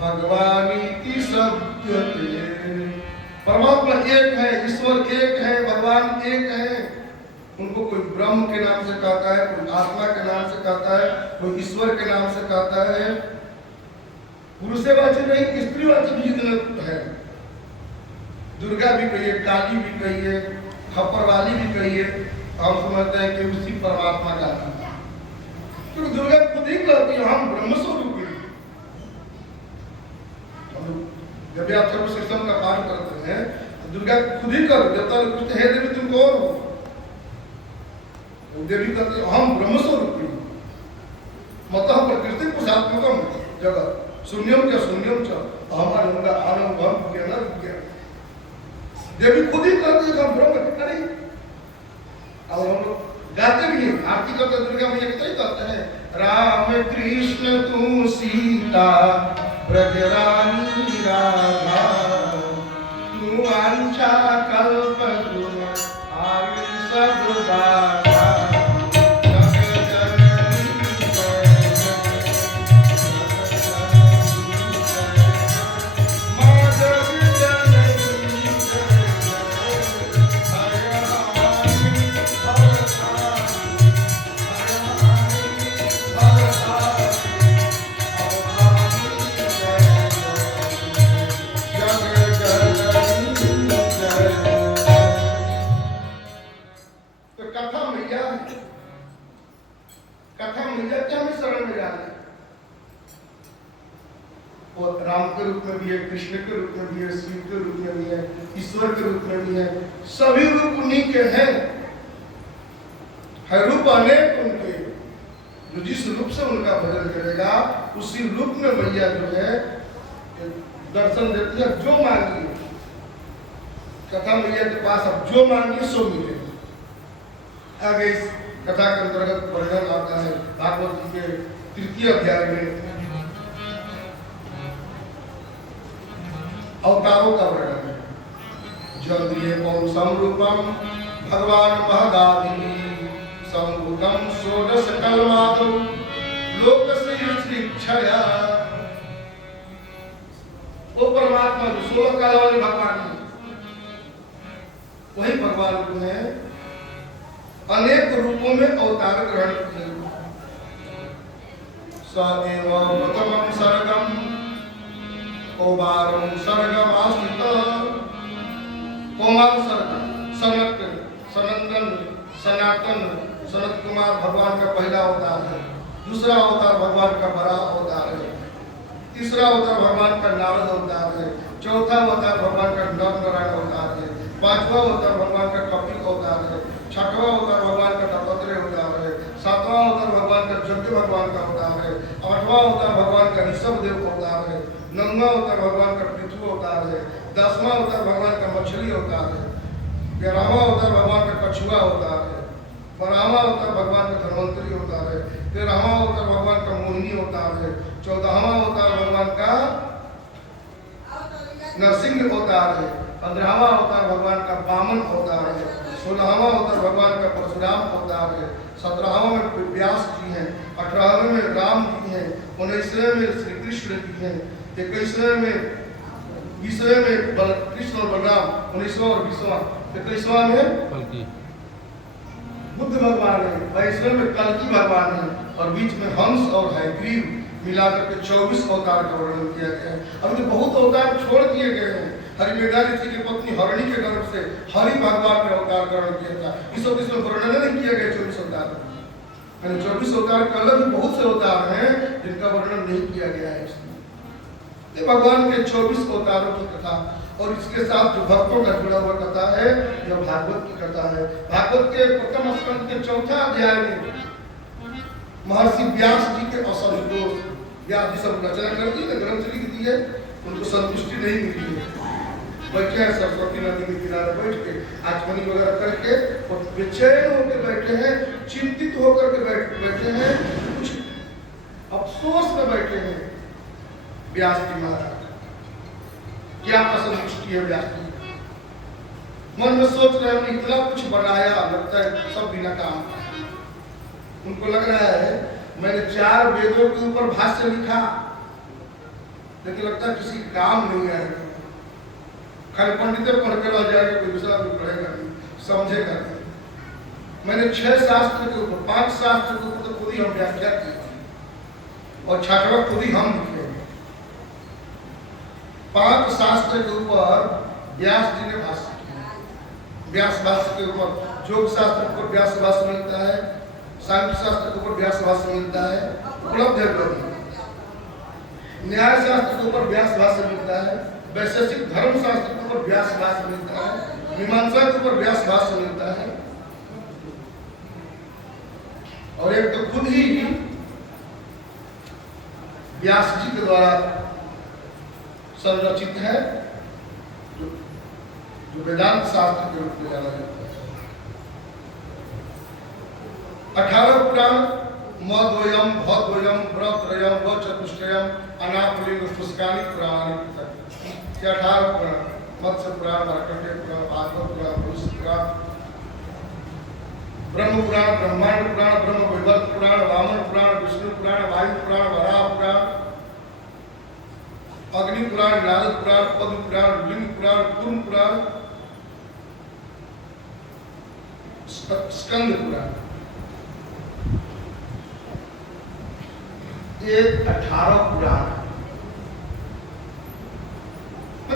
भगवानीति सत्यते। परमात्मा एक है, ईश्वर एक है, भगवान एक है। उनको कोई ब्रह्म के नाम से कहता है, कोई आत्मा के नाम से कहता है, कोई ईश्वर के नाम से कहता है। पुरुषवाची नहीं, स्त्रीवाची भी इतना है। दुर्गा भी कहिए, काली भी कहिए, खप्पर वाली भी कहिए, हम समझते हैं कि उसी परमात्मा का नाम है। क्योंकि दुर्गा खुद ही कहती है हम ब्रह्म स्वरूप हैं। जब आप सर्वशिक्षण का पाठ करते हैं तो दुर्गा खुद ही कर देवता लोग पूछते हैं देवी तुम कौन हो? देवी कहते हैं हम ब्रह्म स्वरूप हैं। मतलब प्रकृति पुरुषात्मकम जगत शून्यम क्या शून्यम च हमारे उनका आनंद हम ज्ञान विज्ञान। देवी खुद ही कहती है हम ब्रह्म नहीं। और हम लोग गाते भी हैं, आरती करते दुर्गा मैया कितना ही कहते हैं राम कृष्ण तू सीता ब्रजरानी राधा तू वांछा कल्प आयु सब बाधा। राम के रूप में भी है, कृष्ण के रूप में भी है, शिव के रूप में भी है, ईश्वर के रूप में भी है। सभी रूप उन्हीं के हैं, हर रूप अनेक उनके। जो जिस रूप से उनका भजन करेगा उसी रूप में मैया जो है दर्शन देती है। जो मांगिए कथा मैया के पास अब जो मांगिए सो मिलेगा। आगे इस कथा के अंतर्गत वर्णन आता है भागवत जी के 3 अध्याय में अवतारों का वर्णन है। जल्दिये पौरुषम रूपम भगवान महदादि संभूतम षोडश कलमादो लोक से क्षया। वो परमात्मा जो 16 काल वाले भगवान है वही भगवान को है अनेक रूपों में अवतार ग्रहण किए। सदैव प्रथमं सर्गम कौमारं सर्गमास्थित। कौमार सर्ग सनक सनंदन सनातन सनत कुमार भगवान का पहला अवतार है। दूसरा अवतार भगवान का बड़ा अवतार है। तीसरा अवतार भगवान का नारद अवतार है। चौथा अवतार भगवान का नर नारायण अवतार है। पांचवा अवतार भगवान का कपिल अवतार है। छठवां अवतार भगवान का दत्तात्रेय अवतार है। सातवां अवतार भगवान का यज्ञ भगवान का अवतार है। आठवां अवतार भगवान का ऋषभ देव अवतार है। नौवां अवतार भगवान का पृथ्वी अवतार है। 10वां अवतार भगवान का मछली अवतार है। 11वां अवतार भगवान का कछुआ अवतार है। 12वां अवतार भगवान का धन्वंतरी अवतार है। 13वां अवतार भगवान का मोहिनी अवतार है। 14वां अवतार भगवान का नरसिंह अवतार है। 15वां अवतार भगवान का वामन अवतार है। 16वां अवतार भगवान का परशुराम अवतार है। 17वां में व्यास जी हैं। 18वें में राम जी हैं। 19वें में श्री कृष्ण जी हैं। 21वें में 20वें में कृष्ण और बलराम। 19वां और 20वां। 21वां में बुद्ध भगवान है। 22वें में कल्कि भगवान है। और बीच में हंस और हयग्रीव मिलाकर के 24 अवतार का वर्णन किया गया है। अभी तो बहुत अवतार छोड़ दिए गए हैं। हरिमेधा ऋषि की पत्नी हरणी के गर्भ से हरि भगवान ने अवतार ग्रहण किया था। इस सब इसमें वर्णन नहीं किया गया 24 अवतार। 24 अवतार के अलग भी बहुत से अवतार हैं जिनका वर्णन नहीं किया गया है इसमें। भगवान के 24 अवतारों की कथा और इसके साथ जो भक्तों का जुड़ा हुआ कथा है यह भागवत की कथा है। भागवत के प्रथम स्कंद के 4 अध्याय में महर्षि व्यास जी के असंतोष, व्यास जी सब रचना कर दी है, ग्रंथ लिख दी है, उनको संतुष्टि नहीं मिली है। बैठे हैं सरस्वती नदी के किनारे बैठ के आचमनी वगैरह करके और बेचैन होकर बैठे हैं, चिंतित होकर के बैठे हैं, कुछ अफसोस में बैठे हैं। व्यास जी महाराज क्या असंतुष्टि है व्यास जी, मन में सोच रहे हैं इतना कुछ बनाया, लगता है सब बिना काम। उनको लग रहा है मैंने 4 वेदों के ऊपर भाष्य लिखा लेकिन लगता है किसी काम नहीं आएगा। खाली पंडित पढ़ के रह जाएगा, कोई दूसरा भी पढ़ेगा नहीं, समझेगा नहीं। मैंने 6 शास्त्र के ऊपर 5 शास्त्र के ऊपर तो खुद ही हम व्याख्या की और 6वां खुद ही हम लिखे। 5 शास्त्र के ऊपर व्यास जी ने भाष्य किया। व्यास भाष्य के ऊपर योग शास्त्र के ऊपर व्यास भाष्य मिलता है, सांख्य शास्त्र के ऊपर व्यास भाष्य मिलता है, उपलब्ध है। न्याय शास्त्र के ऊपर व्यास भाष्य मिलता है, वैशेषिक धर्म शास्त्र के ऊपर व्यास भाष्य मिलता है, मीमांसा के ऊपर व्यास भाष्य मिलता है। और एक तो खुद ही व्यास जी के द्वारा संरचित है जो वेदांत शास्त्र के रूप में जाना जाता है। 18 पुराण मद्वयम भद्वयम व्रतत्रयम व चतुष्टयम अनाथलिंग पुष्कानि पुराणानि तक। 18 पुराण मत्स्य पुराण, मार्कंडेय पुराण, भागवत पुराण, भविष्य पुराण, ब्रह्म पुराण, ब्रह्मांड पुराण, ब्रह्म वैवर्त पुराण, वामन पुराण, विष्णु पुराण, वायु पुराण, वराह पुराण, अग्नि पुराण, नारद पुराण, पद्म पुराण, लिंग पुराण, कूर्म पुराण, स्कंद पुराण। ये 18 पुराण।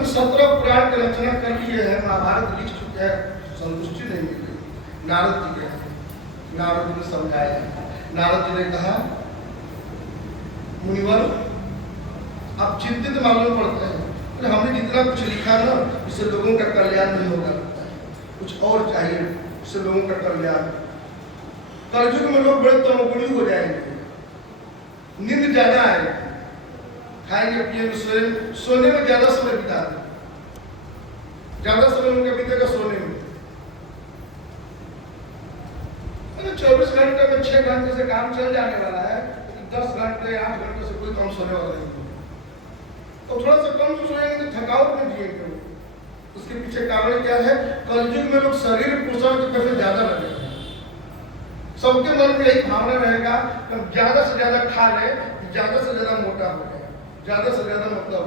17 पुराण की रचना कर लिए हैं, महाभारत लिख चुके हैं, संतुष्टि नहीं मिली। नारद जी के नारद जी ने समझाया। नारद जी ने कहा मुनिवर आप चिंतित मालूम पड़ते हैं, हमने जितना कुछ लिखा ना इससे लोगों का कल्याण नहीं होगा, कुछ और चाहिए इससे लोगों का कल्याण। कलयुग में लोग बड़े तमोगुणी हो जाएंगे, नींद ज्यादा आएगी, खाएंगे पिएंगे, सोने में ज्यादा समय बिता दें, ज्यादा समय उनका बीतेगा सोने में। 24 घंटे में 6 घंटे से काम चल जाने वाला है, लेकिन 10 घंटे 8 घंटे से कोई कम सोने वाला नहीं। तो थोड़ा सा कम सोएंगे तो थकावट में जिएंगे। उसके पीछे कारण क्या है? कलयुग में लोग शरीर पोषण की तरफ ज्यादा लगेगा। सबके मन में यही भावना रहेगा कि ज्यादा से ज्यादा खा ले, ज्यादा से ज्यादा मोटा हो जाए, ज्यादा से ज्यादा मतलब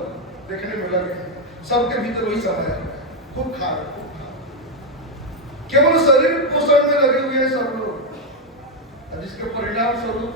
देखने में लगे। सबके भीतर वही समय है, खूब खा रहे, खूब खा रहे। केवल शरीर पोषण में लगे हुए हैं सब लोग, जिसके परिणाम स्वरूप